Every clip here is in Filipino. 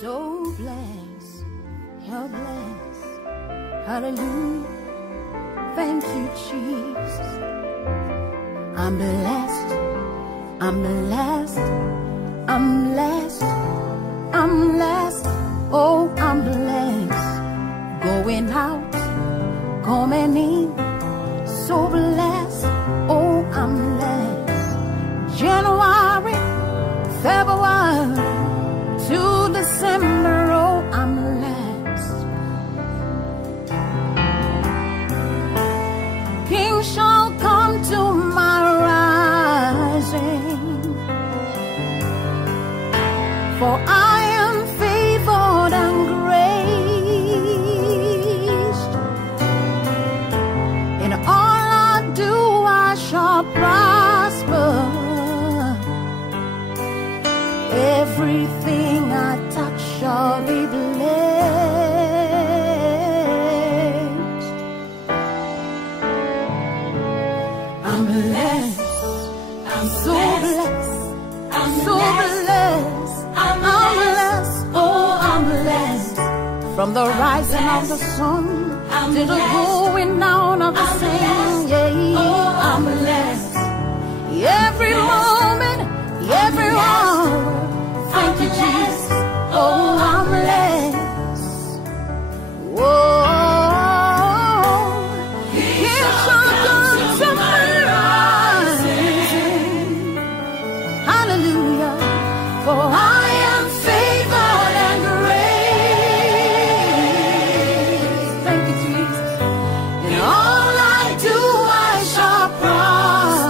so blessed. You're blessed. Hallelujah. Thank you, Jesus. I'm blessed. I'm blessed. I'm blessed. I'm blessed. Oh, I'm blessed. Going out, coming in. So blessed. Oh, I'm blessed. January, February to December. Oh, I'm blessed. King shall come to my rising, for I am favored and graced. In all I do, I shall prosper. Everything I touch shall be blessed. I'm blessed. I'm so blessed. I'm so blessed. I'm blessed. Oh, I'm blessed. From the rising of the sun to the going down of the same. Yeah, oh, I'm blessed. Every moment, every hour. Thank you, Jesus. Oh, I'm blessed. Whoa, He shall come to my rising. Hallelujah. For I am favored and grace. Thank you, Jesus. In all I do, I shall prosper.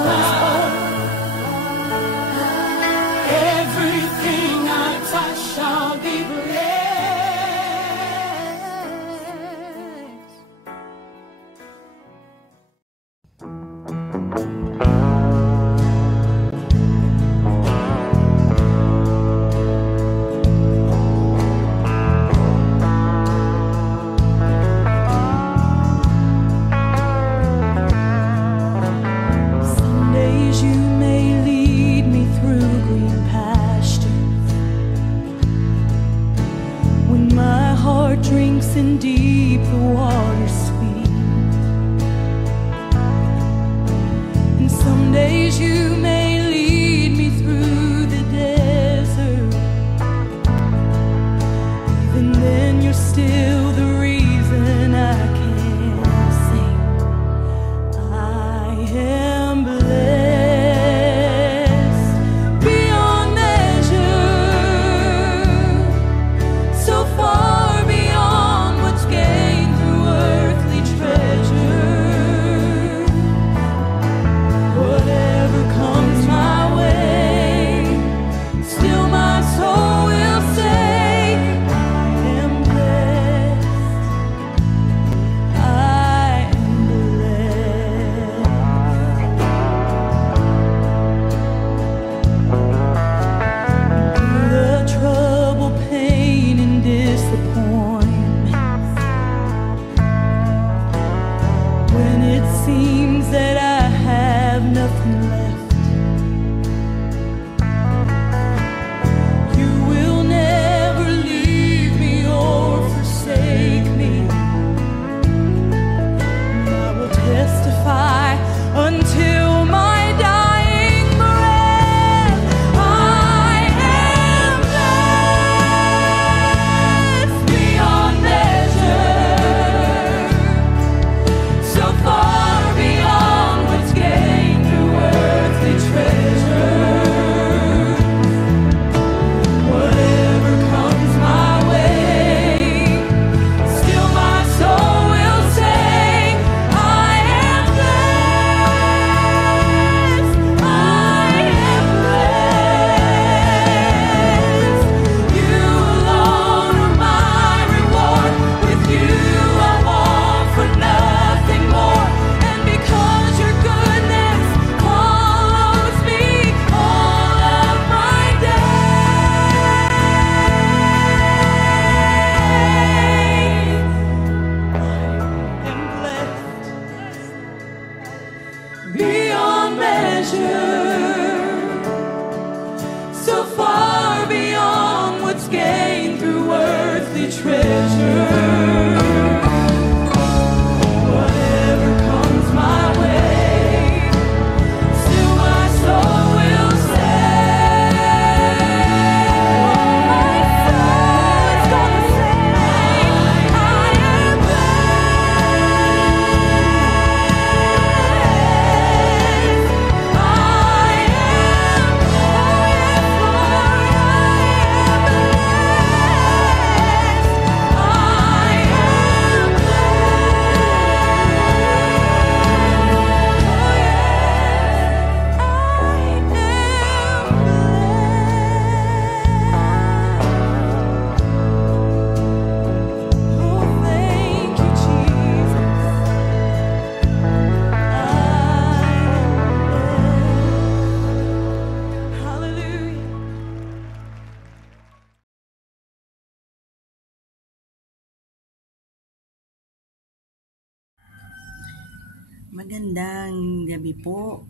Magandang gabi po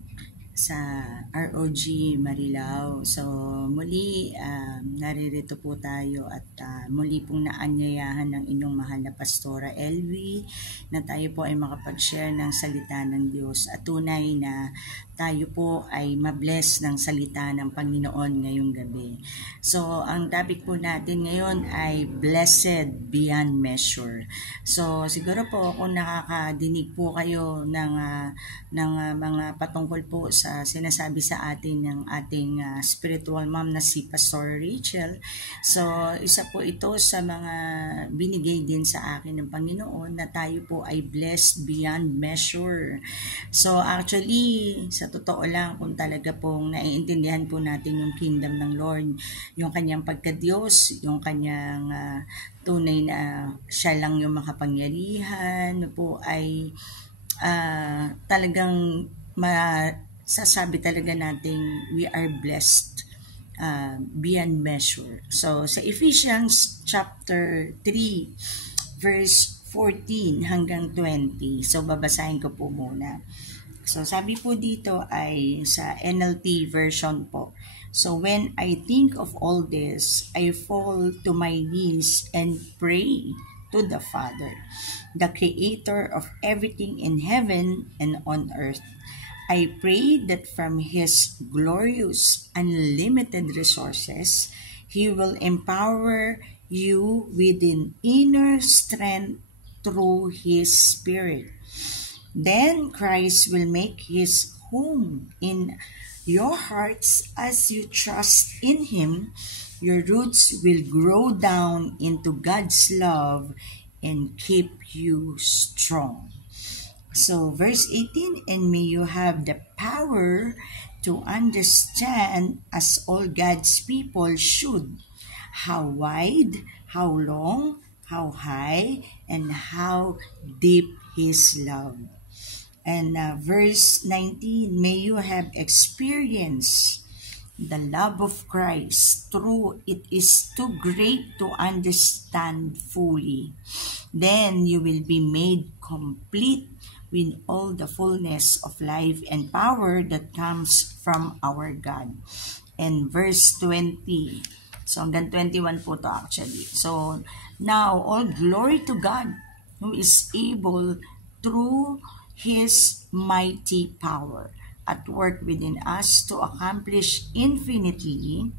sa ROG Marilao. So muli naririto po tayo at muli pong naanyayahan ng inyong mahal na Pastora Elvie na tayo po ay makapag-share ng salita ng Diyos at tunay na tayo po ay mabless ng salita ng Panginoon ngayong gabi. So ang topic po natin ngayon ay blessed beyond measure. So siguro po kung nakakadinig po kayo ng mga patungkol po sa sinasabi sa atin ng ating spiritual mom na si Pastor Rachel. So isa po ito sa mga binigay din sa akin ng Panginoon na tayo po ay blessed beyond measure. So actually sa totoo lang, kung talaga pong naiintindihan po natin yung kingdom ng Lord, yung kanyang pagka-Diyos, yung kanyang tunay na siya lang yung makapangyarihan po ay talagang masasabi talaga natin we are blessed beyond measure. So sa Ephesians chapter 3 verse 14 hanggang 20. So babasahin ko po muna. So sabi po dito ay sa NLT version po. So when I think of all this, I fall to my knees and pray to the Father, the creator of everything in heaven and on earth. I pray that from His glorious, unlimited resources, He will empower you with an inner strength through His Spirit. Then Christ will make His home in your hearts as you trust in Him. Your roots will grow down into God's love and keep you strong. So verse 18, and may you have the power to understand as all God's people should, how wide, how long, how high, and how deep His love. And verse 19, may you have experienced the love of Christ through it is too great to understand fully. Then you will be made complete with all the fullness of life and power that comes from our God. And verse 20, so hanggang 21 po to actually. So now all glory to God who is able through His mighty power at work within us to accomplish infinitely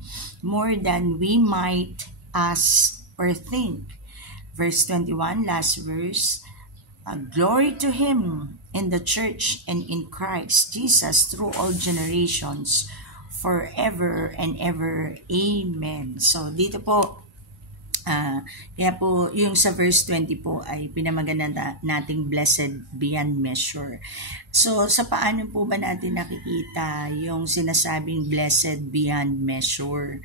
more than we might ask or think. Verse 21, last verse, glory to Him in the church and in Christ Jesus through all generations, forever and ever. Amen. So dito po, kaya po yung sa verse 20 po ay pinamaganda nating blessed beyond measure. So sa paano po ba natin nakikita yung sinasabing blessed beyond measure?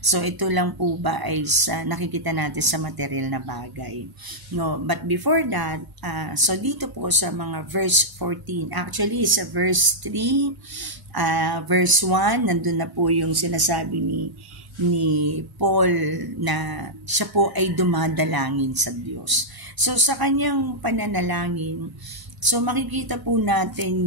So ito lang po ba ay sa nakikita natin sa material na bagay. No, but before that, so dito po sa mga verse 14, actually sa verse 3, verse 1, nandun na po yung sinasabi ni Paul na siya po ay dumadalangin sa Diyos. So sa kanyang pananalangin, so makikita po natin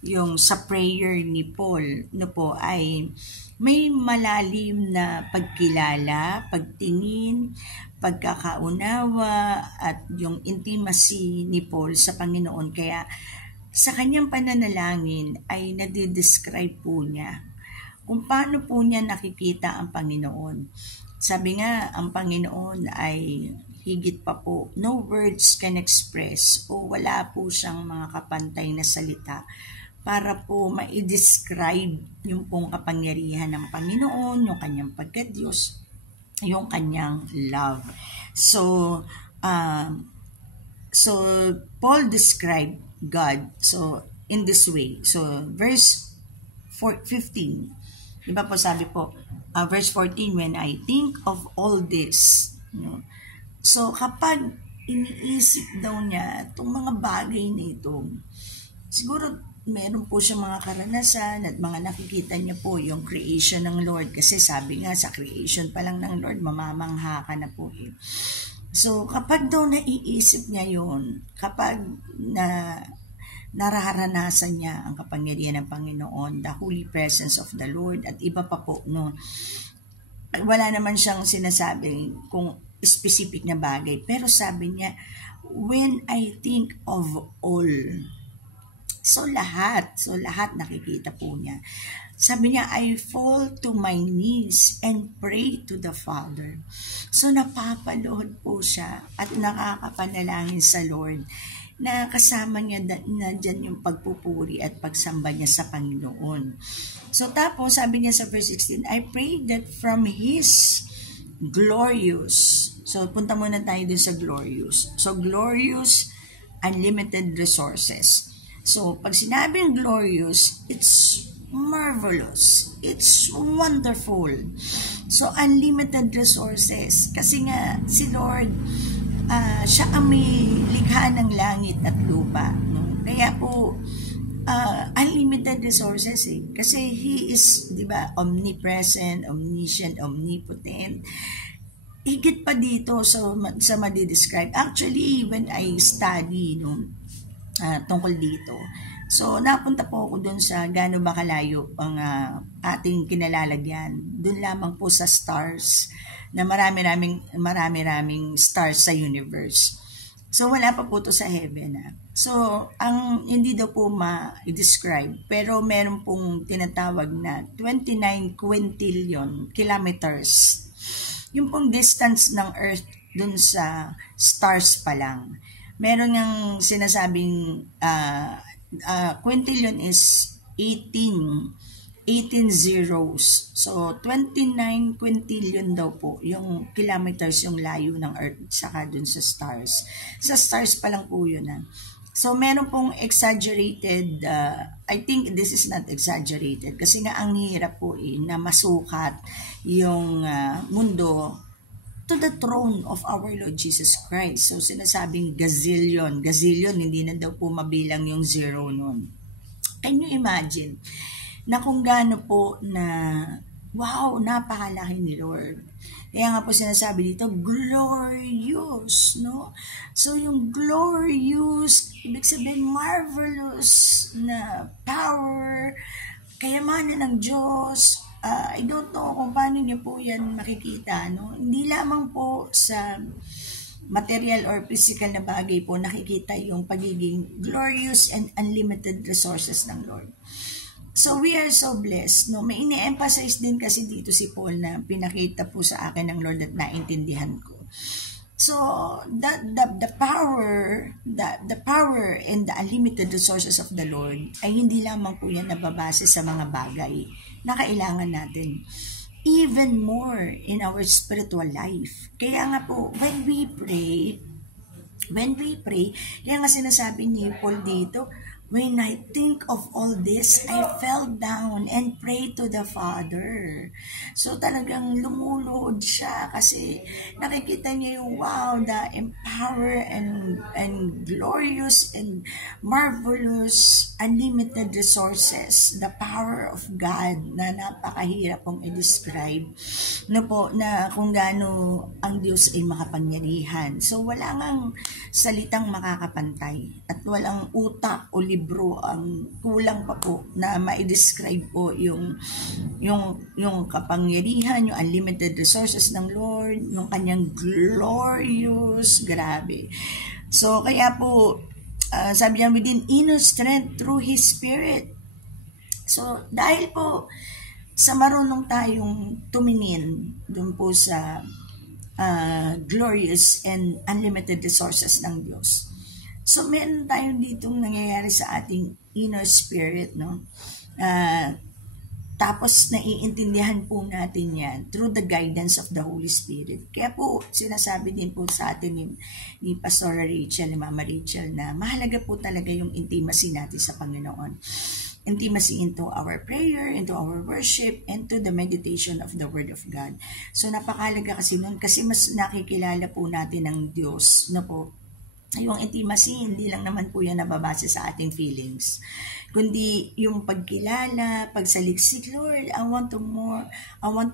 yung sa prayer ni Paul no po ay may malalim na pagkilala, pagtingin, pagkakaunawa at yung intimacy ni Paul sa Panginoon. Kaya sa kanyang pananalangin ay nadidescribe po niya kung paano po niya nakikita ang Panginoon. Sabi nga, ang Panginoon ay higit pa po. No words can express o wala po siyang mga kapantay na salita para po ma-describe yung pong kapangyarihan ng Panginoon, yung kanyang pagka-Diyos, yung kanyang love. So Paul described God so in this way. So verse 15, diba po sabi po, verse 14, when I think of all this, so kapag iniisip daw niya itong mga bagay na ito, siguro meron po siya mga karanasan at mga nakikita niya po yung creation ng Lord, kasi sabi nga sa creation pa lang ng Lord, mamamangha ka na po eh. So kapag daw naiisip niya yun, kapag nararanasan niya ang kapangyarihan ng Panginoon, the holy presence of the Lord, at iba pa po, no? Wala naman siyang sinasabi kung specific na bagay, pero sabi niya, when I think of all, so lahat nakikita po niya. Sabi niya, I fall to my knees and pray to the Father. So napapalood po siya at nakakapanalangin sa Lord na kasama niya na dyan yung pagpupuri at pagsamba niya sa Panginoon. So tapos sabi niya sa verse 16, I pray that from His glorious, so punta muna tayo dun sa glorious. So glorious, unlimited resources. So pag sinabing glorious, it's marvelous, it's wonderful. So unlimited resources, kasi nga si Lord, siya ang may likha ng langit at lupa, no? Kaya po unlimited resources kasi He is, di ba, omnipresent, omniscient, omnipotent. Higit pa dito sa madidescribe. Actually, when I study tungkol dito, so napunta po ako dun sa gaano ba kalayo ang ating kinalalagyan. Dun lamang po sa stars, na marami-raming stars sa universe. So wala pa po to sa heaven. So ang hindi daw po ma-describe, pero meron pong tinatawag na 29 quintillion kilometers. Yung pong distance ng Earth dun sa stars pa lang. Meron yung sinasabing quintillion is 18 zeros. So, 29 quintillion daw po yung kilometers yung layo ng Earth saka dun sa stars. Sa stars pa lang po yun. So, meron pong exaggerated, I think this is not exaggerated kasi nga ang hirap po na masukat yung mundo to the throne of our Lord Jesus Christ. So, sinasabing gazillion, hindi na daw po mabilang yung zero nun. Can you imagine na kung gaano po na, wow, napakalaki ni Lord. Kaya nga po sinasabi dito, glorious, no? So yung glorious, ibig sabihin marvelous na power, kayamanan ng Diyos. I don't know kung paano niyo po yan makikita, no? Hindi lamang po sa material or physical na bagay po nakikita yung pagiging glorious and unlimited resources ng Lord. So we are so blessed, no? May ini-emphasize din kasi dito si Paul na pinakita po sa akin ng Lord at naintindihan ko. So the power and the unlimited resources of the Lord ay hindi lamang po yan nababase sa mga bagay na kailangan natin. Even more in our spiritual life. Kaya nga po, when we pray, kaya nga sinasabi ni Paul dito, when I think of all this, I fell down and prayed to the Father. So talagang lumuluhod siya kasi nakikita niya yung wow, the empower and glorious and marvelous unlimited resources, the power of God na napakahirap pong i-describe, no po, na kung gaano ang Diyos ay makapangyarihan. So wala ngang salitang makakapantay at walang utak o libro ang kulang pa po na ma-describe po yung kapangyarihan, yung unlimited resources ng Lord, yung kanyang glorious, grabe. So kaya po sabi niya, within inner strength through His Spirit. So dahil po sa marunong tayong tumingin dun po sa glorious and unlimited resources ng Diyos. So, meron tayong ditong nangyayari sa ating inner spirit, no? Tapos, naiintindihan po natin yan through the guidance of the Holy Spirit. Kaya po, sinasabi din po sa atin ni Pastora Rachel, ni Mama Rachel, na mahalaga po talaga yung intimacy natin sa Panginoon. Intimacy into our prayer, into our worship, and to the meditation of the Word of God. So, napakalaga kasi nun, kasi mas nakikilala po natin ng Diyos, na po, yung intimacy, hindi lang naman po yan nababase sa ating feelings, kundi yung pagkilala, pagsaliksik, Lord, I want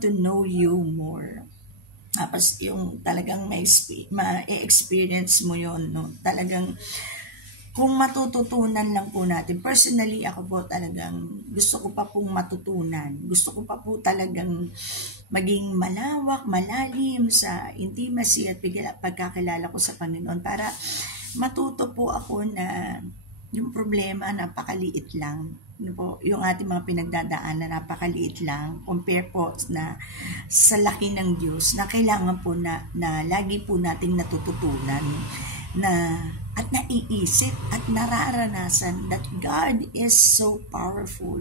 to know you more. Tapos yung talagang ma-experience mo yun, no? Talagang kung matututunan lang po natin, personally ako po talagang gusto ko pa pong matutunan. Gusto ko pa po talagang maging malawak, malalim sa intimacy at pagkakilala ko sa Panginoon para matuto po ako na yung problema napakaliit lang. Yung ating mga pinagdadaanan napakaliit lang compare po na sa laki ng Diyos na kailangan po na lagi po nating natututunan na at naiisip at nararanasan that God is so powerful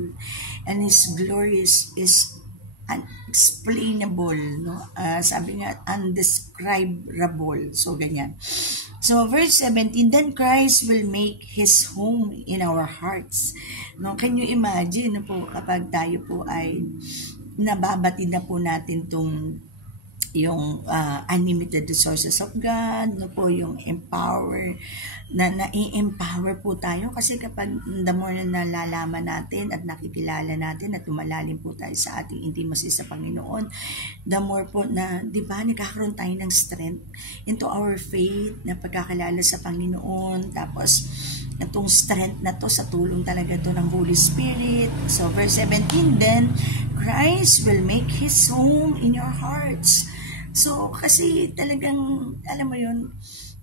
and His glorious is unexplainable, no? Sabi nga, undescribable. So, ganyan. So, verse 17, then Christ will make His home in our hearts. No, can you imagine na po kapag tayo po ay nababatid na po natin yung unlimited resources of God, no po, yung empower, na-empower po tayo kasi kapag the more na nalalaman natin at nakikilala natin at lumalalim po tayo sa ating intimacy sa Panginoon, the more po na, di ba, nagkakaroon tayo ng strength into our faith na pagkakilala sa Panginoon, tapos itong strength na to sa tulong talaga to ng Holy Spirit. So verse 17, then Christ will make His home in your hearts. So, kasi talagang, alam mo yun,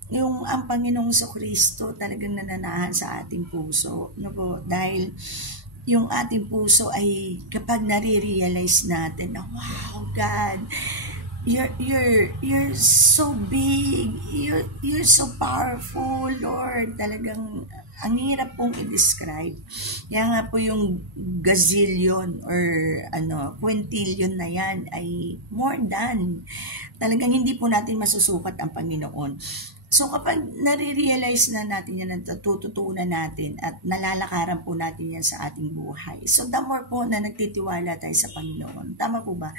yung ang Panginoong Kristo talagang nananahan sa ating puso. No po? Dahil yung ating puso ay kapag nare-realize natin na, wow, God, you're so big, you're so powerful, Lord. Talagang ang hirap pong i-describe. Kaya nga po yung gazillion or quintillion na yan ay more than. Talagang hindi po natin masusukat ang Panginoon. So kapag nare-realize na natin yan, natututunan natin at nalalakaran po natin yan sa ating buhay. So the more po na nagtitiwala tayo sa Panginoon. Tama po ba?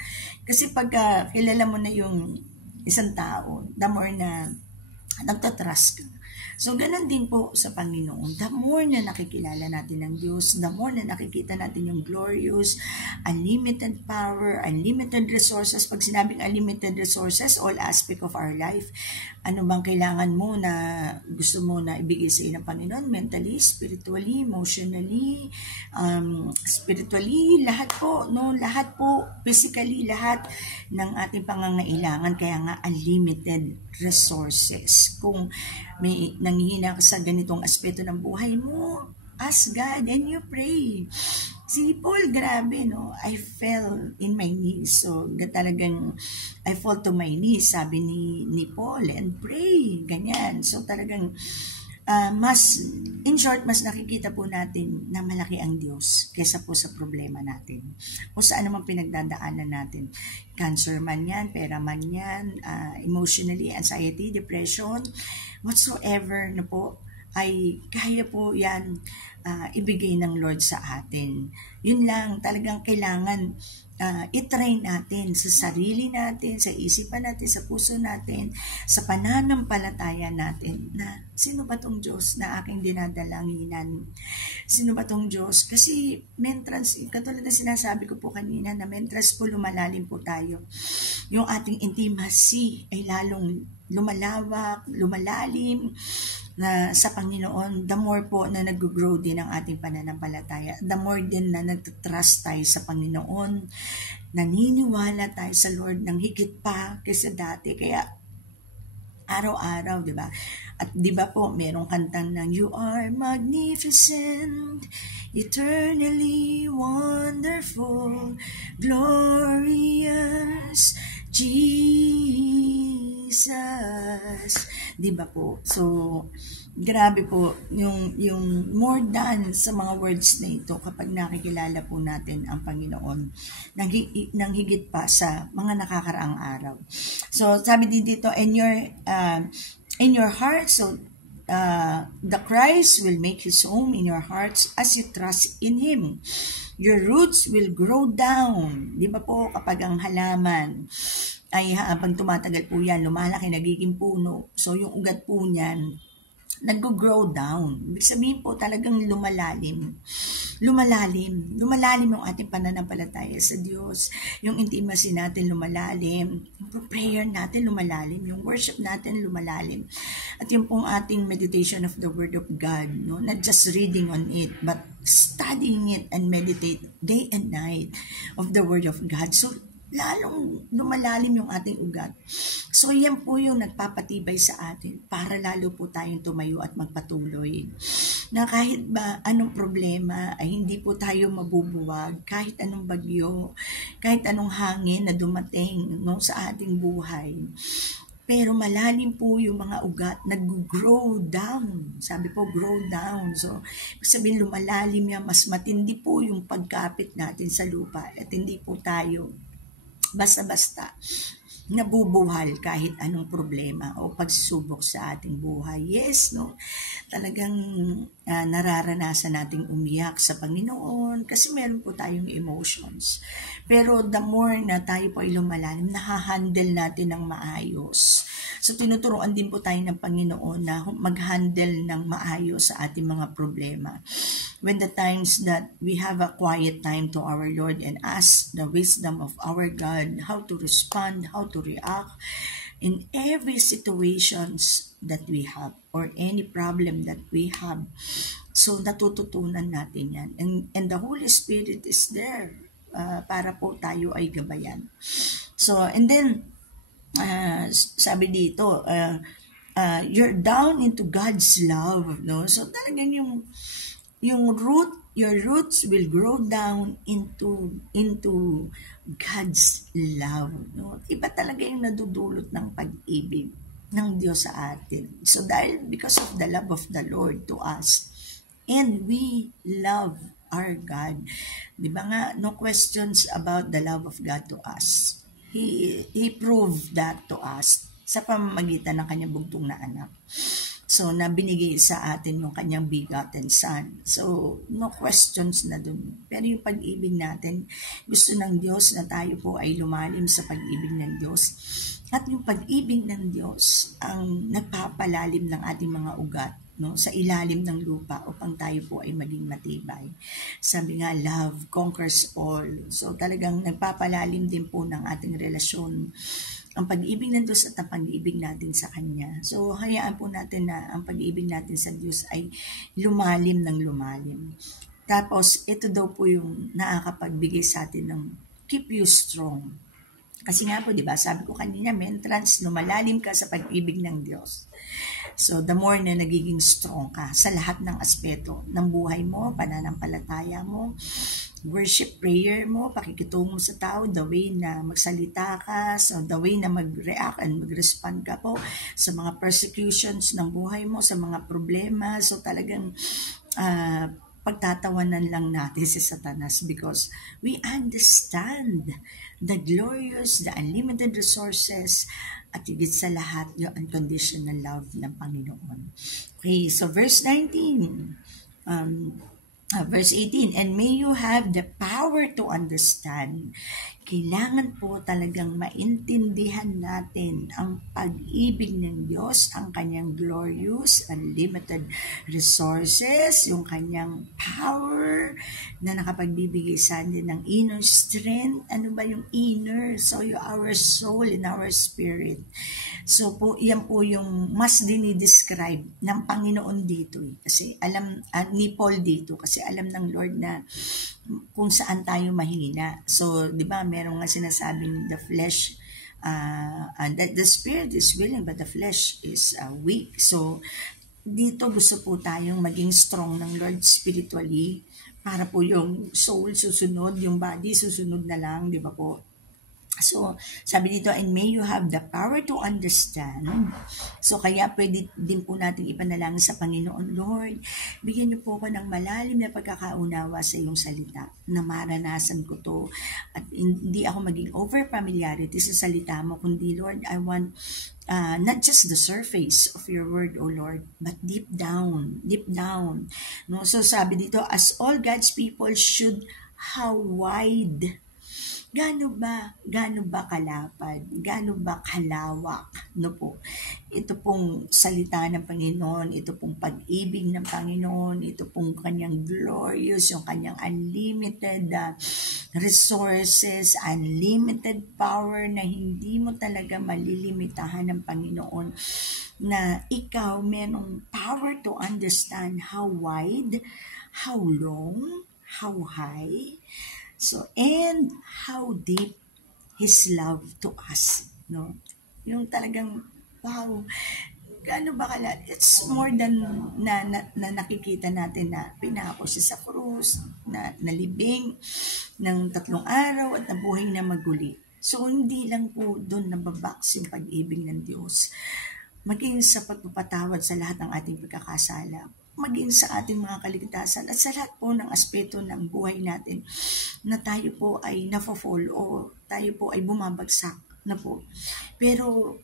Kasi pag kilala mo na yung isang tao, the more na nagtatrust ka. So, ganun din po sa Panginoon. The more na nakikilala natin ng Diyos, the more na nakikita natin yung glorious, unlimited power, unlimited resources. Pag sinabing unlimited resources, all aspect of our life, ano bang kailangan mo na gusto mo na ibigay sa iyo ng Panginoon? Mentally, spiritually, emotionally, spiritually, lahat po, no? Lahat po, physically, lahat ng ating pangangailangan. Kaya nga, unlimited resources. Kung may nanghihina ka sa ganitong aspeto ng buhay mo, ask God and you pray. Si Paul, grabe, no? I fell in my knees. So, talagang, I fall to my knees, sabi ni Paul, and pray. Ganyan. So, talagang, in short, mas nakikita po natin na malaki ang Diyos kesa po sa problema natin. O sa anumang pinagdadaanan natin. Cancer man yan, pera man yan, emotionally, anxiety, depression, whatsoever na po, ay kaya po yan ibigay ng Lord sa atin. Yun lang, talagang kailangan i-train natin sa sarili natin, sa isipan natin, sa puso natin, sa pananampalataya natin na sino ba tong Diyos na aking dinadalanginan? Sino ba tong Diyos? Kasi mentras, katulad na sinasabi ko po kanina, na mentras po lumalalim po tayo. Yung ating intimacy ay lalong lumalawak, lumalalim na sa Panginoon, the more po na nag-grow din ang ating pananampalataya, the more din na nag-trust tayo sa Panginoon, naniniwala tayo sa Lord ng higit pa kaysa dati. Kaya araw-araw, di ba? At di ba po, merong kantang ng You are magnificent, eternally wonderful, glorious, Jesus. Di ba po? So, grabe po yung more than sa mga words na ito kapag nakikilala po natin ang Panginoon nang higit pa sa mga nakakaraang araw. So, sabi din dito, in your heart, so the Christ will make His home in your hearts as you trust in Him. Your roots will grow down. Di ba po, kapag ang halaman ay habang tumatagal po yan, lumalaki, nagiging puno. So, yung ugat po niyan nag-grow down. Ibig sabihin po talagang lumalalim. Lumalalim yung ating pananampalataya sa Diyos. Yung intimacy natin lumalalim. Yung prayer natin lumalalim. Yung worship natin lumalalim. At yung pong ating meditation of the Word of God, no? Not just reading on it, but studying it and meditate day and night of the Word of God. So, lalong lumalalim yung ating ugat. So, yan po yung nagpapatibay sa atin para lalo po tayong tumayo at magpatuloy. Na kahit ba anong problema ay hindi po tayo mabubuwag, kahit anong bagyo, kahit anong hangin na dumating no, sa ating buhay. Pero malalim po yung mga ugat, nag-grow down. Sabi po, grow down. So, sabihin lumalalim yan, mas matindi po yung pagkapit natin sa lupa at hindi po tayo basta-basta nabubuhal kahit anong problema o pagsubok sa ating buhay. Yes, no? Talagang nararanasan nating umiyak sa Panginoon kasi meron po tayong emotions. Pero the more na tayo po ay lumalalim, nahahandle natin ng maayos. So, tinuturuan din po tayo ng Panginoon na mag-handle ng maayos sa ating mga problema. When the times that we have a quiet time to our Lord and ask the wisdom of our God, how to respond, how to react in every situations that we have or any problem that we have. So, natututunan natin yan. And the Holy Spirit is there para po tayo ay gabayan. So, and then, sabi dito, you're down into God's love, no? So, talagang your roots will grow down into God's love. No? Iba talaga yung nadudulot ng pag-ibig ng Diyos sa atin. So because of the love of the Lord to us, and we love our God. Di ba nga, no questions about the love of God to us. He proved that to us sa pamamagitan ng kanyang bugtong na anak. So, na binigay sa atin yung kanyang begotten Son. So, no questions na dun. Pero yung pag-ibig natin, gusto ng Diyos na tayo po ay lumalim sa pag-ibig ng Diyos. At yung pag-ibig ng Diyos ang nagpapalalim ng ating mga ugat, no, sa ilalim ng lupa upang tayo po ay maging matibay. Sabi nga, love conquers all. So, talagang nagpapalalim din po ng ating relasyon ang pag-ibig ng Diyos at ang pag-ibig natin sa Kanya. So, hayaan po natin na ang pag-ibig natin sa Diyos ay lumalim ng lumalim. Tapos, ito daw po yung nakakapagbigay sa atin ng keep you strong. Kasi nga po, di ba, sabi ko kanina, mentrans, lumalalim ka sa pag-ibig ng Diyos. So, the more na nagiging strong ka sa lahat ng aspeto ng buhay mo, pananampalataya mo, worship, prayer mo, pakikitungo sa tao, the way na magsalita ka, so the way na mag-react and mag-respond ka po sa mga persecutions ng buhay mo, sa mga problema. So talagang pagtatawanan lang natin si Satanas because we understand the glorious, the unlimited resources, at higit sa lahat, yung unconditional love ng Panginoon. Okay, so verse 19, verse 18, and may you have the power to understand. Kailangan po talagang maintindihan natin ang pag-ibig ng Diyos, ang kanyang glorious, unlimited resources, yung kanyang power na nakapagbibigay sa atin ng inner strength. Ano ba yung inner? So, our soul and our spirit. So, po, yan po yung mas dinidescribe ng Panginoon dito. Kasi alam, ni Paul dito, kasi alam ng Lord na kung saan tayo mahina. So, di ba, meron nga sinasabing the flesh, that the spirit is willing but the flesh is weak. So, dito gusto po tayong maging strong ng Lord spiritually para po yung soul susunod, yung body susunod na lang, di ba po? So, sabi dito, and may you have the power to understand. So, kaya pwede din po natin ipanalangin sa Panginoon, Lord, bigyan niyo po ako ng malalim na pagkakaunawa sa iyong salita na maranasan ko to at hindi ako maging over-familiarity sa salita mo, kundi Lord, I want not just the surface of your word, O Lord, but deep down. No? So, sabi dito, as all God's people should, how wide gaano ba kalapad, gaano ba kalawak, no po? Ito pong salita ng Panginoon, ito pong pag-ibig ng Panginoon, ito pong kanyang glorious, yung kanyang unlimited resources, unlimited power na hindi mo talaga malilimitahan ng Panginoon, na ikaw merong power to understand how wide, how long, how high, so, and how deep His love to us, no? Yung talagang, wow, gaano ba kala, it's more than na nakikita natin na pinako siya sa krus, na nalibing ng 3 araw at nabuhay na maguli. So, hindi lang po doon nababaks yung pag-ibig ng Diyos. Maging sa pagpapatawad sa lahat ng ating pagkakasala, maging sa ating mga kaligtasan at sa lahat po ng aspeto ng buhay natin na tayo po ay nafo-fall o tayo po ay bumabagsak na po. Pero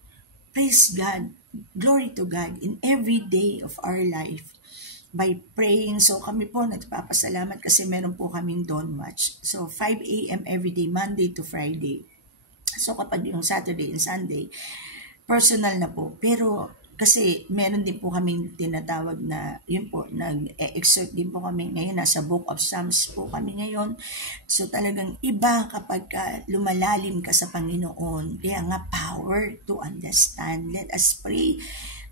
praise God, glory to God in every day of our life by praying. So kami po nagpapasalamat kasi meron po kaming dawn watch. So 5 a.m. every day, Monday to Friday. So kapag yung Saturday and Sunday, personal na po. Pero kasi meron din po kaming tinatawag na, yun po, nag-exert din po kami ngayon, nasa Book of Psalms po kami ngayon. So talagang iba kapag lumalalim ka sa Panginoon. Kaya nga, power to understand. Let us pray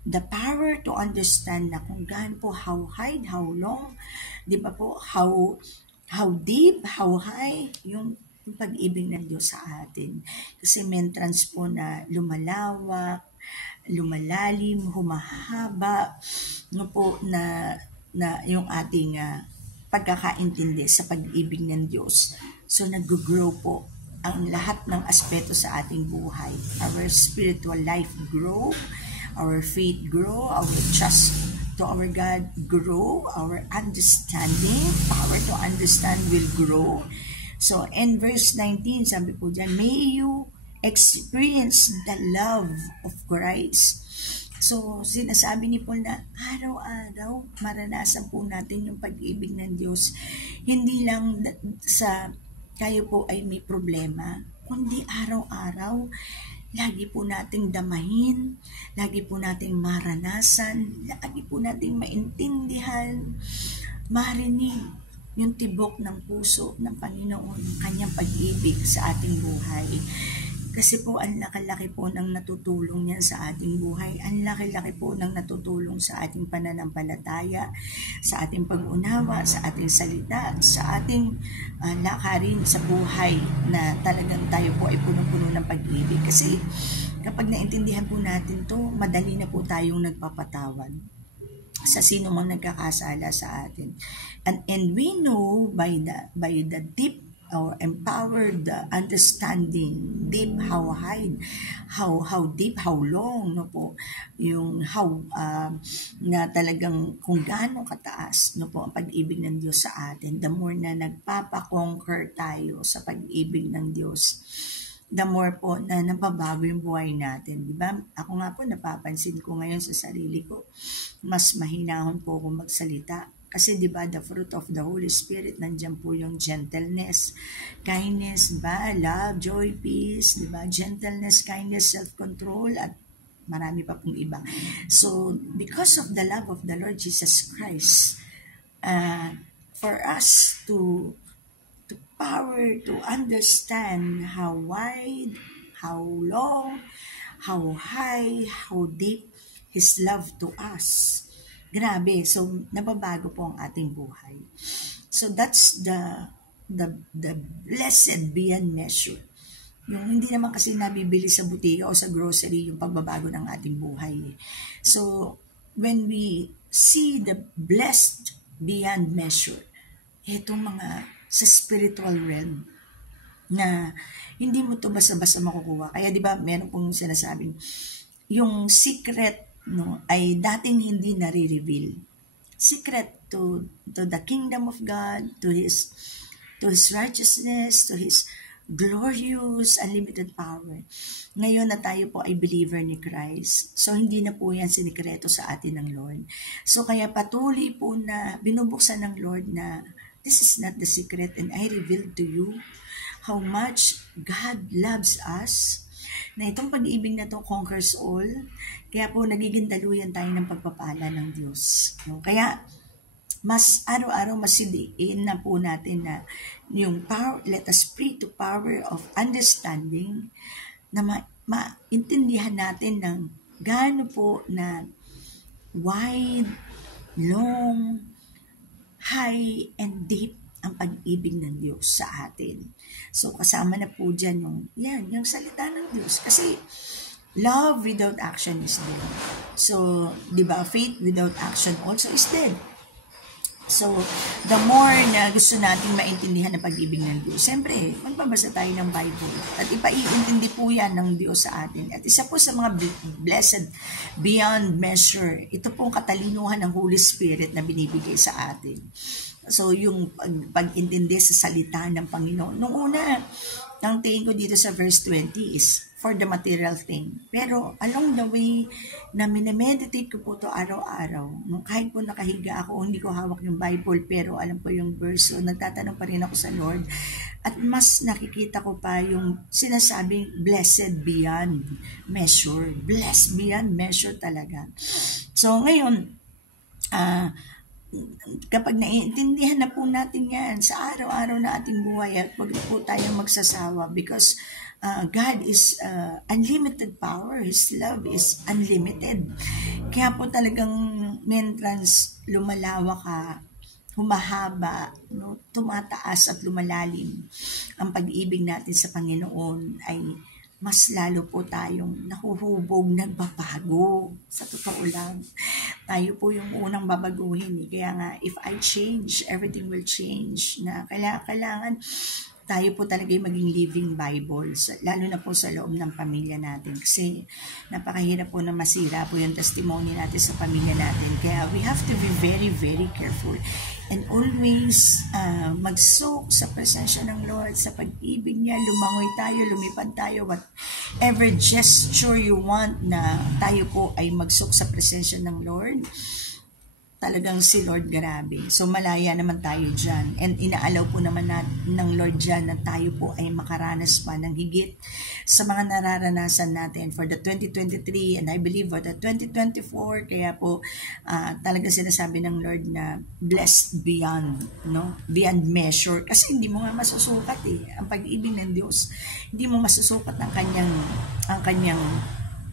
the power to understand na kung gaano po, how high, how long, di ba po, how deep, how high, yung pag-ibig ng Diyos sa atin. Kasi mentrans po na lumalawak, lumalalim, humahaba, no po, na yung ating pagkakaintindi sa pag-ibig ng Diyos. So nag-grow po ang lahat ng aspeto sa ating buhay. Our spiritual life grow, our faith grow, our trust to our God grow, our understanding, power to understand will grow. So in verse 19, sabi po dyan, may you experience the love of Christ. So, sinasabi ni Paul na araw-araw maranasan po natin yung pag-ibig ng Diyos. Hindi lang sa kayo po ay may problema, kundi araw-araw, lagi po nating damahin, lagi po nating maranasan, lagi po nating maintindihan, marinig yung tibok ng puso ng Panginoon, kanyang pag-ibig sa ating buhay. Kasi po, ang laki-laki po ng natutulong niyan sa ating buhay. Ang laki-laki po ng natutulong sa ating pananampalataya, sa ating pag-unawa, sa ating salita, sa ating lakarin sa buhay na talagang tayo po ay punong-puno ng pag-ibig. Kasi kapag naintindihan po natin to, madali na po tayong nagpapatawad sa sino mang nagkakasala sa atin. And we know by the deep or empowered understanding, deep, how high, how deep, how long, no po, yung how na talagang kung gaano kataas, no po, ang pag-ibig ng Diyos sa atin, the more na nagpapakonquer tayo sa pag-ibig ng Diyos, the more po na nababago yung buhay natin, di ba? Ako nga po, napapansin ko ngayon sa sarili ko, mas mahinahon po akong magsalita. Kasi di ba, the fruit of the Holy Spirit, nandiyan po yung gentleness, kindness, ba, love, joy, peace, di ba? Gentleness, kindness, self-control, at marami pa pong iba. So, because of the love of the Lord Jesus Christ, for us to power to understand how wide, how long, how high, how deep His love to us. Grabe. So, nababago po ang ating buhay. So, that's the blessed beyond measure. Yung hindi naman kasi nabibili sa butika o sa grocery yung pagbabago ng ating buhay. So, when we see the blessed beyond measure, itong mga sa spiritual realm na hindi mo to basta-basta makukuha. Kaya di ba meron pong sinasabing yung secret, no, ay dating hindi nare-reveal. Secret to the kingdom of God, to His righteousness, to His glorious, unlimited power. Ngayon na tayo po ay believer ni Christ. So, hindi na po yan sinikreto sa atin ng Lord. So, kaya patuloy po na binubuksan ng Lord na this is not the secret and I revealed to you how much God loves us, na itong pag-ibig na to conquers all. Kaya po nagiging daluyan tayo ng pagpapala ng Diyos. No? Kaya mas araw-araw masidiin na po natin na yung power, let us pray to power of understanding, na maintindihan natin ng gaano po na wide, long, high, and deep ang pag-ibig ng Diyos sa atin. So, kasama na po dyan yung salita ng Diyos. Kasi, love without action is dead. So, di ba, faith without action also is dead. So, the more na gusto nating maintindihan ang pag-ibig ng Diyos, siyempre, magbabasa tayo ng Bible. At ipaiintindi po yan ng Diyos sa atin. At isa po sa mga blessed beyond measure, ito pong katalinuhan ng Holy Spirit na binibigay sa atin. So, yung pag-intindi sa salita ng Panginoon. Nung una, ang tingin ko dito sa verse 20 is for the material thing. Pero along the way na minemeditate ko po to araw-araw, kahit po nakahiga ako, hindi ko hawak yung Bible, pero alam ko yung verse, so nagtatanong pa rin ako sa Lord. At mas nakikita ko pa yung sinasabing blessed beyond measure. Blessed beyond measure talaga. So ngayon, kapag naiintindihan na po natin yan sa araw-araw na ating buhay, at wag po tayong magsasawa because God is unlimited power. His love is unlimited. Kaya po talagang mentrans lumalawak ka, humahaba, no, tumataas at lumalalim ang pag-ibig natin sa Panginoon, ay mas lalo po tayong nahuhubog, nagbabago. Sa totoo lang, tayo po yung unang babaguhin. Kaya nga, if I change, everything will change. Na kailangan tayo po talaga yung maging living Bible, lalo na po sa loob ng pamilya natin. Kasi napakahirap po na masira po yung testimony natin sa pamilya natin. Kaya we have to be very, very careful. And always mag-soak sa presensya ng Lord, sa pag-ibig niya, lumangoy tayo, lumipad tayo, whatever gesture you want na tayo po ay mag-soak sa presensya ng Lord. Talagang si Lord grabe. So malaya naman tayo dyan. And inaalaw po naman ng Lord dyan na tayo po ay makaranas pa ng higit sa mga nararanasan natin for the 2023 and I believe for the 2024. Kaya po talagang sinasabi ng Lord na blessed beyond, no? Beyond measure. Kasi hindi mo nga masusukat ang pag-ibig ng Diyos. Hindi mo masusukat ang kanyang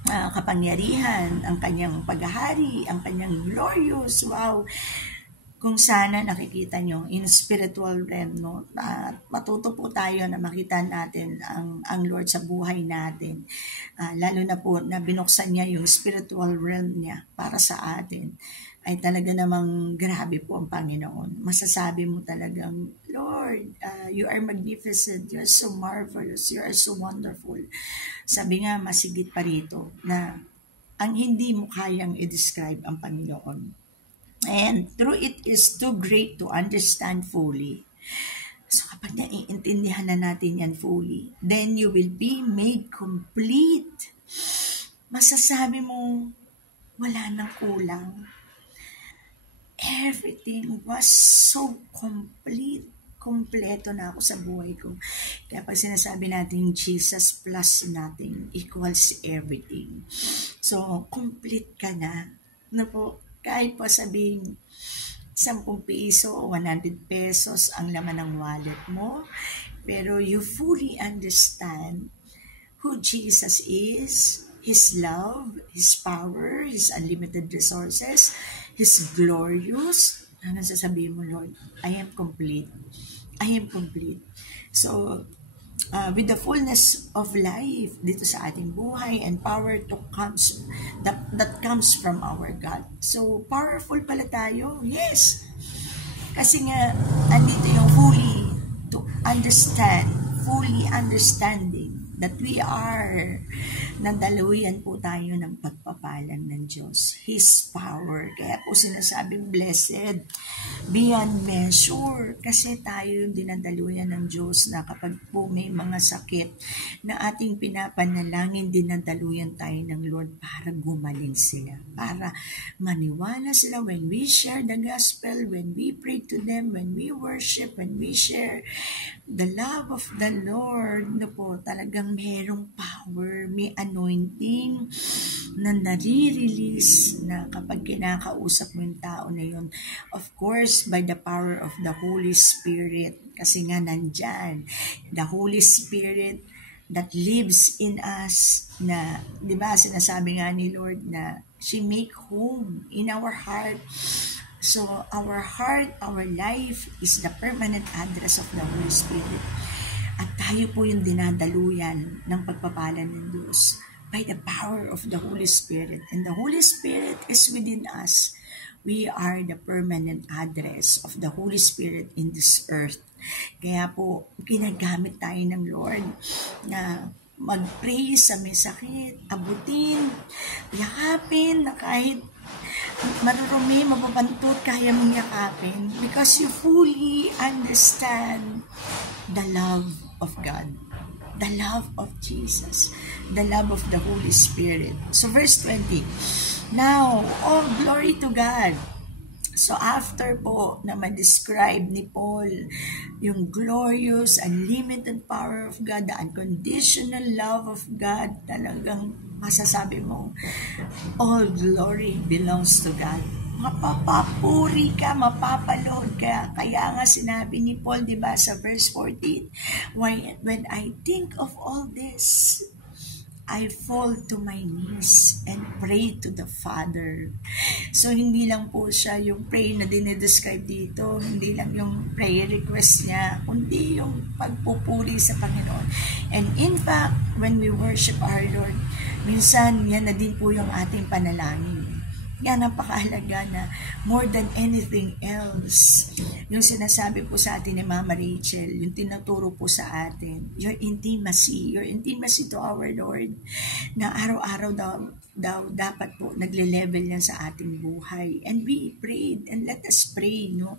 kapangyarihan, ang kanyang paghahari, ang kanyang glorious, wow. Kung sana nakikita nyo in spiritual realm, no, matuto po tayo na makita natin ang Lord sa buhay natin, lalo na po na binuksan niya yung spiritual realm niya para sa atin, ay talaga namang grabe po ang Panginoon. Masasabi mo talagang, Lord, you are magnificent, you are so marvelous, you are so wonderful. Sabi nga, masigit pa rito na ang hindi mo kayang i-describe ang Panginoon. And through it is too great to understand fully. So kapag naiintindihan na natin yan fully, then you will be made complete. Masasabi mo, wala nang kulang. Everything was so complete. Kompleto na ako sa buhay ko. Kaya pag sinasabi natin Jesus plus nothing equals everything. So, complete ka na. Na po, kahit po sabihin 10 piso o 100 pesos ang laman ng wallet mo, pero you fully understand who Jesus is, His love, His power, His unlimited resources, His glorious. Ano sasabihin mo, Lord? I am complete. I am complete. So, with the fullness of life dito sa ating buhay and power that comes from our God. So, powerful pala tayo. Yes. Kasi nga, andito yung fully to understand, fully understanding. that we are, nadaluyan po tayo ng pagpapalang ng Diyos. His power. Kaya po sinasabing blessed beyond measure. Kasi tayo yung dinadaluyan ng Diyos na kapag po may mga sakit na ating pinapanalangin, dinadaluyan tayo ng Lord para gumaling sila. Para maniwala sila when we share the gospel, when we pray to them, when we worship, when we share the love of the Lord, no po, talagang merong power, may anointing na nare-release na kapag kinakausap mo yung tao na yun. Of course, by the power of the Holy Spirit, kasi nga nandyan, the Holy Spirit that lives in us, na, di ba, sinasabi nga ni Lord na she make home in our heart. So, our heart, our life is the permanent address of the Holy Spirit. At tayo po yung dinadaluyan ng pagpapala ng Diyos by the power of the Holy Spirit. And the Holy Spirit is within us. We are the permanent address of the Holy Spirit in this earth. Kaya po, ginagamit tayo ng Lord na mag-pray sa may sakit, abutin, yakapin na kahit marurumi, mababantot, kaya mong yakapin because you fully understand the love of God, the love of Jesus, the love of the Holy Spirit. So verse 20, now, all glory to God. So after po na ma-describe ni Paul yung glorious, unlimited power of God, the unconditional love of God, talagang masasabi mo, all glory belongs to God. Mapapapuri ka, mapapalod ka. Kaya nga sinabi ni Paul, di ba, sa verse 14, when I think of all this, I fall to my knees and pray to the Father. So, hindi lang po siya yung pray na dinedescribe dito, hindi lang yung prayer request niya, kundi yung pagpupuri sa Panginoon. And in fact, when we worship our Lord, minsan yan na din po yung ating panalangin. Yan, napakahalaga na more than anything else, yung sinasabi po sa atin ni Mama Rachel, yung tinuturo po sa atin, your intimacy to our Lord, na araw-araw daw dapat po nagle-level yan sa ating buhay. And we prayed, and let us pray, no,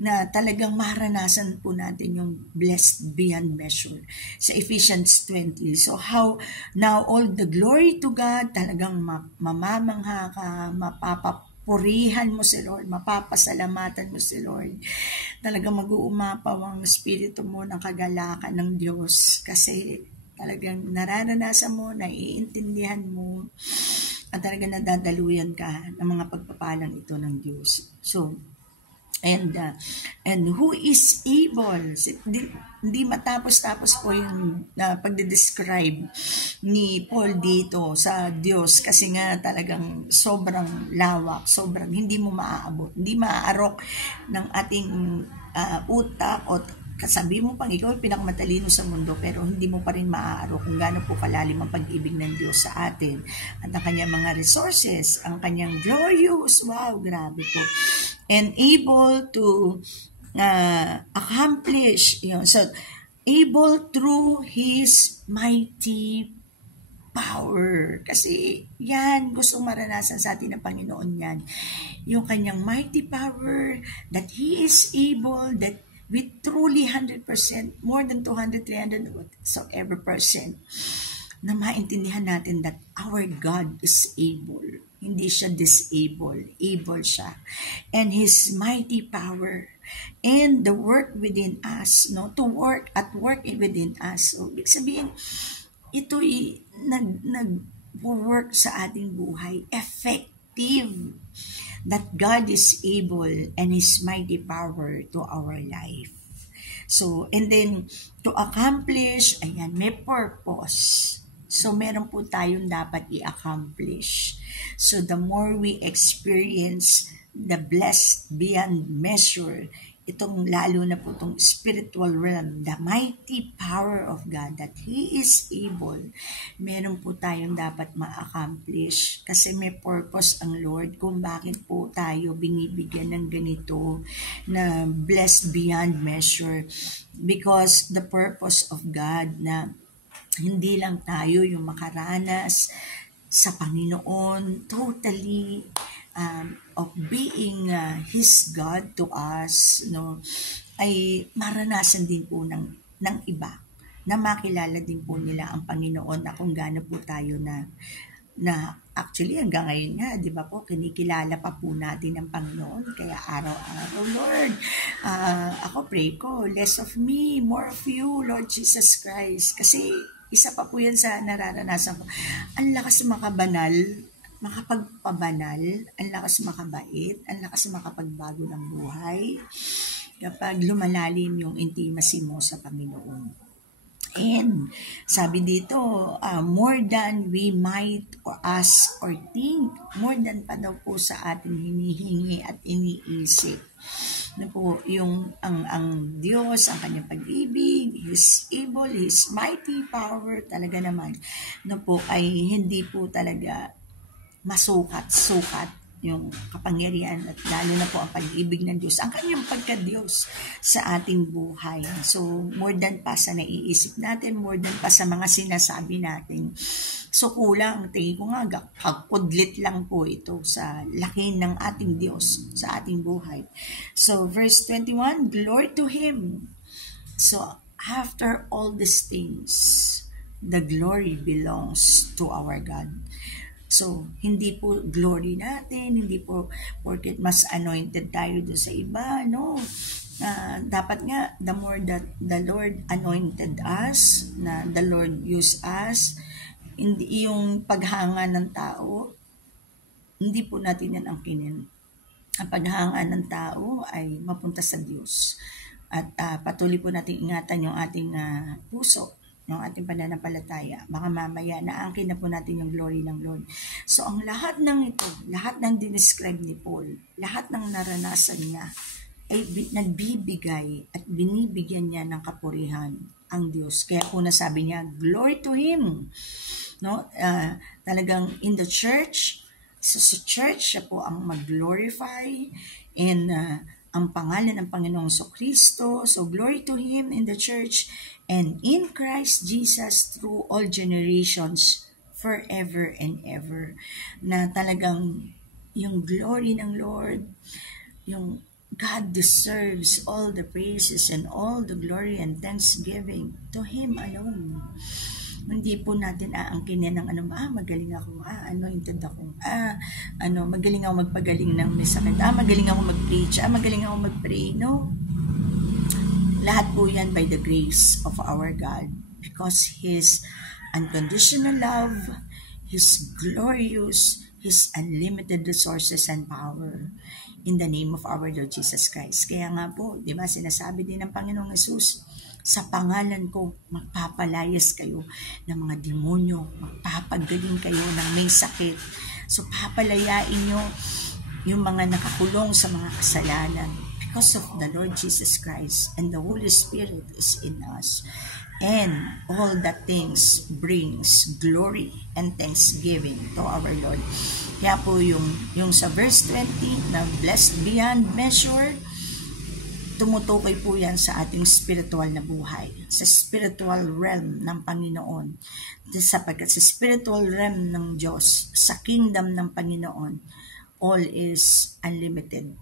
na talagang maranasan po natin yung blessed beyond measure sa Ephesians 20. So how now all the glory to God, talagang mamamangha ka, mapapapurihan mo si Lord, mapapasalamatan mo si Lord. Talagang mag-uumapaw ang espiritu mo ng kagalakan ng Diyos kasi talagang nararanasan mo, naiintindihan mo, at talagang nadadaluyan ka ng mga pagpapalang ito ng Diyos. So, and who is able, hindi matapos-tapos po yung pagde-describe ni Paul dito sa Diyos kasi nga talagang sobrang lawak, sobrang hindi mo maaabot, hindi maaarok ng ating utak o kasabi mo pang ikaw ay pinakamatalino sa mundo pero hindi mo pa rin maaarok kung gaano po kalalim ang pag-ibig ng Diyos sa atin at ang kanyang mga resources, ang kanyang glorious, wow, grabe po, and able to accomplish, so able through His mighty power. Kasi yan, gustong maranasan sa atin ng Panginoon yan. Yung kanyang mighty power, that He is able, that with truly 100%, more than 200, 300, whatsoever percent, na maintindihan natin that our God is able. Hindi siya disabled. Able siya. And His mighty power and the work within us, no, to work within us. So, ibig sabihin, ito'y nag-work sa ating buhay. Effective. That God is able and His mighty power to our life. So, and then, to accomplish, ayan, may purpose. So, meron po tayong dapat i-accomplish. So, the more we experience the blessed beyond measure, itong lalo na po itong spiritual realm, the mighty power of God, that He is able, meron po tayong dapat ma-accomplish kasi may purpose ang Lord kung bakit po tayo binibigyan ng ganito na blessed beyond measure, because the purpose of God na hindi lang tayo yung makaranas sa Panginoon totally of being His God to us, no, ay maranasan din po ng iba na makilala din po nila ang Panginoon na kung gaano po tayo na actually hanggang ngayon nga, di ba po, kinikilala pa po natin ng Panginoon. Kaya araw-araw, Lord, ako pray ko, less of me, more of you, Lord Jesus Christ. Kasi isa pa po yan sa nararanasan ko. Ang lakas makabanal, makapagpabanal, ang lakas makabait, ang lakas makapagbago ng buhay kapag lumalalim yung intimacy mo sa Panginoon. And sabi dito, more than we might or ask or think, more than pa daw po sa ating hinihingi at iniisip. Na po, yung ang Diyos, ang kanyang pag-ibig, His able, His mighty power, talaga naman, na po ay hindi po talaga masukat yung kapangyarihan at lalo na po ang pag-ibig ng Diyos, ang kanyang pagka-Diyos sa ating buhay. So, more than pa sa naiisip natin, more than pa sa mga sinasabi natin. So, kulang, tingin ko nga, kagkudlit lang po ito sa laki ng ating Diyos sa ating buhay. So, verse 21, glory to Him. So, after all these things, the glory belongs to our God. So, hindi po glory natin, hindi po porket mas anointed tayo doon sa iba, no? Dapat nga, the more that the Lord anointed us, na the Lord used us, hindi yung paghanga ng tao, hindi po natin yan angkinin. Ang paghanga ng tao ay mapunta sa Diyos. At patuloy po natin ingatan yung ating puso, yung ating pananampalataya. Baka mamaya naangkin na po natin yung glory ng Lord. So, ang lahat ng ito, lahat ng dinescribe ni Paul, lahat ng naranasan niya, ay nagbibigay at binibigyan niya ng kapurihan ang Diyos. Kaya po nasabi niya, glory to Him. No? Talagang in the church, sa church, siya po ang mag-glorify and ang pangalan ng Panginoong Kristo. So, glory to Him in the church and in Christ Jesus through all generations, forever and ever. Na talagang yung glory ng Lord, yung God deserves all the praises and all the glory and thanksgiving to Him alone. Hindi po natin aangkinin ng magaling ako, anointed ako, magaling ako magpagaling ng may sakit, magaling ako mag-preach, magaling ako mag-pray. No? Lahat po yan by the grace of our God, because His unconditional love, His glorious, His unlimited resources and power in the name of our Lord Jesus Christ. Kaya nga po, di ba, sinasabi din ng Panginoong Jesus, sa pangalan ko, magpapalayas kayo ng mga demonyo, magpapagaling kayo ng may sakit. So, papalayain nyo yung mga nakakulong sa mga kasalanan because of the Lord Jesus Christ and the Holy Spirit is in us. And all that things brings glory and thanksgiving to our Lord. Kaya po yung sa verse 20 na blessed beyond measure, tumutukoy po yan sa ating spiritual na buhay, sa spiritual realm ng Panginoon. Sapagkat sa spiritual realm ng Diyos, sa kingdom ng Panginoon, all is unlimited.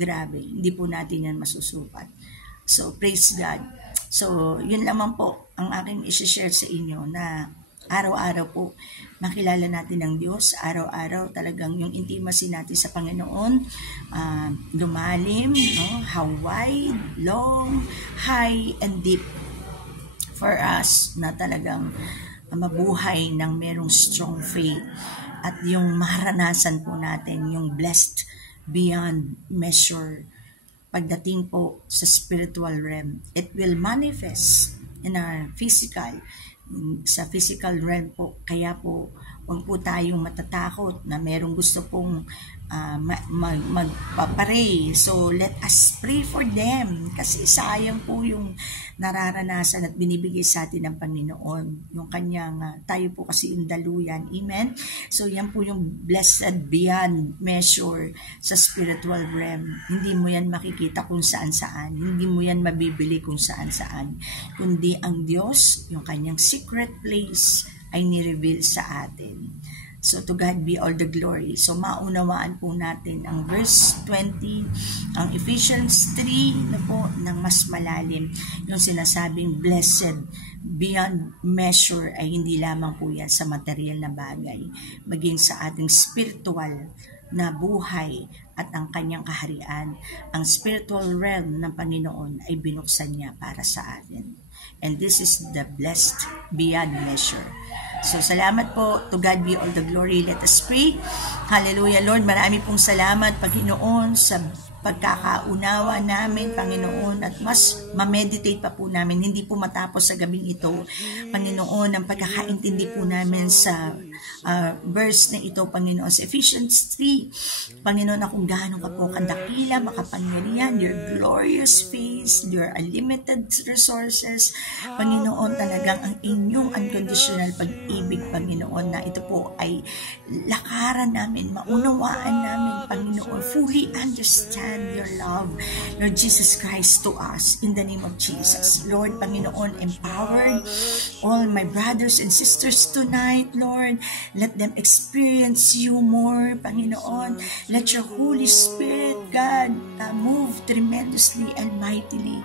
Grabe, hindi po natin yan masusukat. So, praise God. So, yun lamang po ang aking isi-share sa inyo na araw-araw po makilala natin ang Diyos. Araw-araw talagang yung intimacy natin sa Panginoon, lumalim, no? How wide, long, high, and deep for us na talagang mabuhay ng merong strong faith at yung maranasan po natin yung blessed beyond measure pagdating po sa spiritual realm. It will manifest in our physical, sa physical realm po. Kaya po, huwag po tayong matatakot na merong gusto pong magpaparay. So, let us pray for them kasi sayang po yung nararanasan at binibigay sa atin ng Panginoon. Yung kanyang, tayo po kasi yung daluyan. Amen? So, yan po yung blessed beyond measure sa spiritual realm. Hindi mo yan makikita kung saan-saan. Hindi mo yan mabibili kung saan-saan. Kundi ang Diyos, yung kanyang secret place ay nireveal sa atin. So to God be all the glory. So maunawaan po natin ang verse 20, ang Ephesians 3 na po ng mas malalim. Yung sinasabing blessed beyond measure ay hindi lamang po yan sa material na bagay, maging sa ating spiritual na buhay at ang kanyang kaharian. Ang spiritual realm ng Panginoon ay binuksan niya para sa atin. And this is the blessed beyond measure. So, salamat po. To God be all the glory. Let us pray. Hallelujah. Lord, marami pong salamat, Panginoon, sa pagkakaunawa namin, Panginoon, at mas ma-meditate pa po namin. Hindi po matapos sa gabing ito, Panginoon, ang pagkakaintindi po namin sa verse na ito, Panginoon, sa Ephesians 3. Panginoon, kung gaano ka po kadakila, makapangyarihan, your glorious face, your unlimited resources, Panginoon, talagang ang inyong unconditional pag-ibig, Panginoon, na ito po ay lakaran namin, maunawaan namin, Panginoon, fully understand your love, Lord Jesus Christ, to us, in the name of Jesus. Lord, Panginoon, empower all my brothers and sisters tonight, Lord. Let them experience you more, Panginoon. Let your Holy Spirit, God, move tremendously and mightily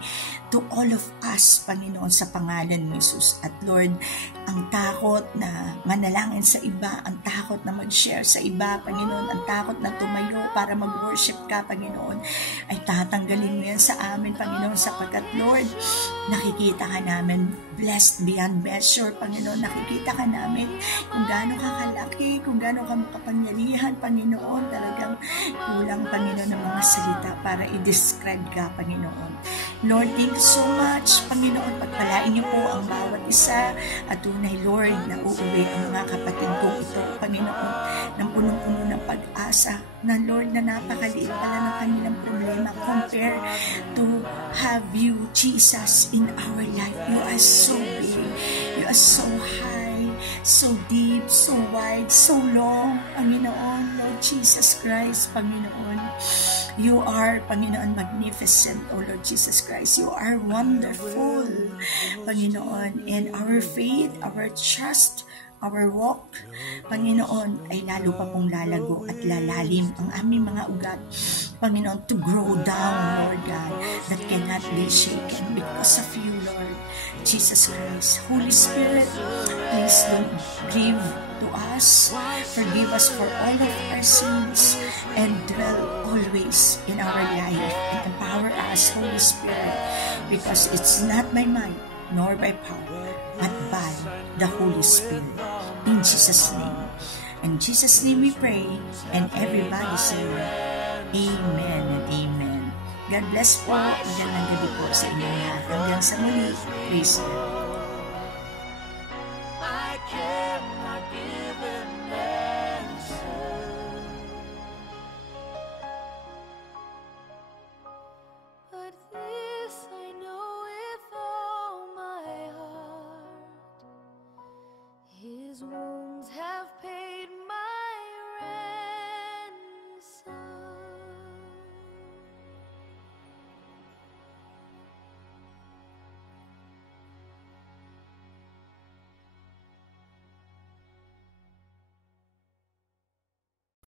to all of us, Panginoon, sa pangalan ni Jesus. At Lord, ang takot na manalangin sa iba, ang takot na mag-share sa iba, Panginoon, ang takot na tumayo para mag-worship ka, Panginoon, ay tatanggalin mo yan sa amin, Panginoon, sapagkat, Lord, nakikita ka namin, blessed beyond measure, Panginoon, nakikita ka namin kung gaano ka kalaki, kung gaano ka makapangyarihan, Panginoon, talagang kulang, Panginoon, ng mga salita para i-describe ka, Panginoon. Lord, thank you so much, Panginoon, pagpalain niyo po ang bawat isa at tunay, Lord, na uuwi ang mga kapatid ko ito, Panginoon, ng punong-puno ng pag-asa na, Lord, na napakaliit pala ng kanilang problema compare to have you, Jesus, in our life. You are so big, you are so high, so deep, so wide, so long, Panginoon, Lord Jesus Christ, Panginoon. You are, Panginoon, magnificent, O Lord Jesus Christ. You are wonderful, Panginoon. And our faith, our trust, our walk, Panginoon, ay lalo pa pong lalago at lalalim ang aming mga ugat, Panginoon, to grow down, Lord God, that cannot be shaken because of you, Lord Jesus Christ. Holy Spirit, please don't give to us, forgive us for all of our sins, and dwell always in our life, and empower us, Holy Spirit, because it's not by might, nor by power, but by the Holy Spirit. In Jesus' name. In Jesus' name we pray, and everybody say, Amen and Amen. God bless po. Magandang gabi po sa inyo lahat. Hanggang sa muli. Praise God. His word.